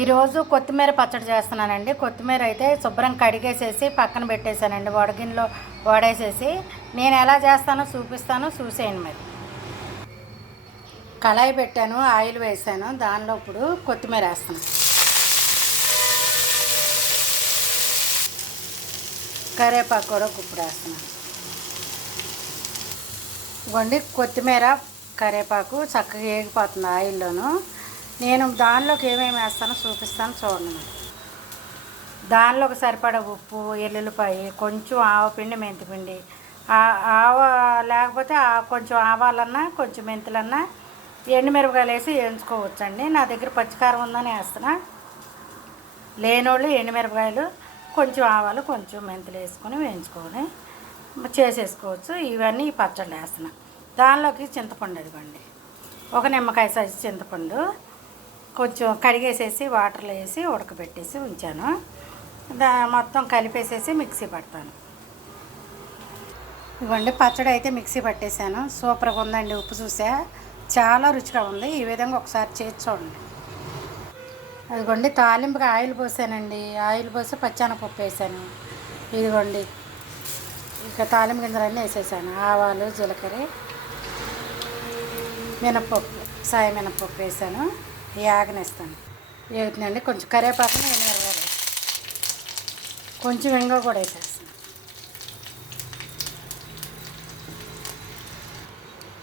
ఈరోజు కొత్తిమీర పచ్చడి చేస్తున్నానండి. కొత్తిమీర అయితే శుభ్రం కడిగేసేసి పక్కన పెట్టేశానండి, వడగిన్నెలో వాడేసేసి. నేను ఎలా చేస్తానో చూపిస్తాను, చూసేయండి. మరి కళాయి పెట్టాను, ఆయిల్ వేసాను, దానిలో ఇప్పుడు కొత్తిమీర వేస్తాను. కరివేపాకు కూడా ఇప్పుడు వేస్తున్నాను. ఇవ్వండి, కొత్తిమీర కరివేపాకు చక్కగా వేగిపోతుంది ఆయిల్లోను. నేను దానిలోకి ఏమేమి వేస్తానో చూపిస్తాను, చూడండి. మరి దానిలోకి సరిపడా ఉప్పు, ఎల్లుల్లిపాయ, కొంచెం ఆవపిండి, మెంతిపిండి. ఆవ లేకపోతే కొంచెం ఆవాలన్నా కొంచెం మెంతులన్నా ఎండుమిరపకాయలు వేసి వేయించుకోవచ్చండి. నా దగ్గర పచ్చికారం ఉందని వేస్తున్నా. లేనోళ్ళు ఎండుమిరపకాయలు, కొంచెం ఆవాలు, కొంచెం మెంతులు వేసుకొని వేయించుకొని చేసేసుకోవచ్చు. ఇవన్నీ ఈ పచ్చళ్ళు వేస్తున్నా. దానిలోకి చింతపండు ఇవ్వండి, ఒక నిమ్మకాయ సైజు చింతపండు కొంచెం కడిగేసేసి వాటర్లో వేసి ఉడకబెట్టేసి ఉంచాను. మొత్తం కలిపేసేసి మిక్సీ పడతాను. ఇవ్వండి, పచ్చడి అయితే మిక్సీ పట్టేశాను. సూపర్గా ఉందండి. ఉప్పు చూసా, చాలా రుచిగా ఉంది. ఈ విధంగా ఒకసారి చేసి చూడండి. ఇదిగోండి, తాలింపుగా ఆయిల్ పోసానండి. ఆయిల్ పోసి పచ్చెనపప్పు వేసాను. ఇదిగోండి, ఇక తాలింపు గింజలన్నీ వేసేసాను. ఆవాలు, జీలకర్ర, మినపప్పు, సాయ మినపప్పు వేసాను. ఆగనేస్తాను. వేగుతుందండి. కొంచెం కరివేపాకుని ఎండుమిరపకాయలు, కొంచెం ఇంగువ కూడా వేసేస్తాను.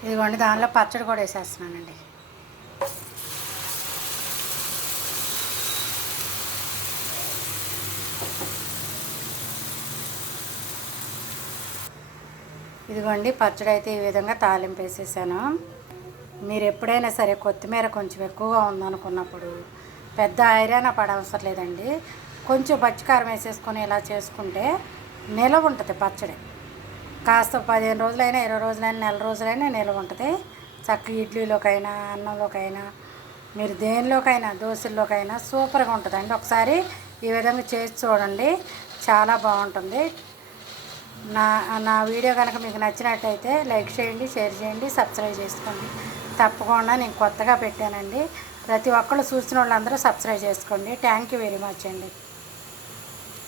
ఇదిగోండి, దానిలో పచ్చడి కూడా వేసేస్తున్నానండి. ఇదిగోండి, పచ్చడి అయితే ఈ విధంగా తాలింపు వేసేసాను. మీరు ఎప్పుడైనా సరే కొత్తిమీర కొంచెం ఎక్కువగా ఉందనుకున్నప్పుడు పెద్ద ఐరాణ పడవసరం లేదండి. కొంచెం పచ్చికారం వేసేసుకొని ఇలా చేసుకుంటే నిలవ ఉంటుంది పచ్చడి. కాస్త 15 రోజులైనా, 20 రోజులైనా, నెల రోజులైనా నిలవ ఉంటుంది. చక్కగా ఇడ్లీలోకైనా, అన్నంలోకైనా, మీరు దేనిలోకైనా, దోశల్లోకైనా సూపర్గా ఉంటుందండి. ఒకసారి ఈ విధంగా చేసి చూడండి, చాలా బాగుంటుంది. నా వీడియో కనుక మీకు నచ్చినట్టయితే లైక్ చేయండి, షేర్ చేయండి, సబ్స్క్రైబ్ చేసుకోండి. తప్పకుండా నేను కొత్తగా పెట్టానండి. ప్రతి ఒక్కళ్ళు చూసిన వాళ్ళందరూ సబ్స్క్రైబ్ చేసుకోండి. థ్యాంక్ యూ వెరీ మచ్ అండి.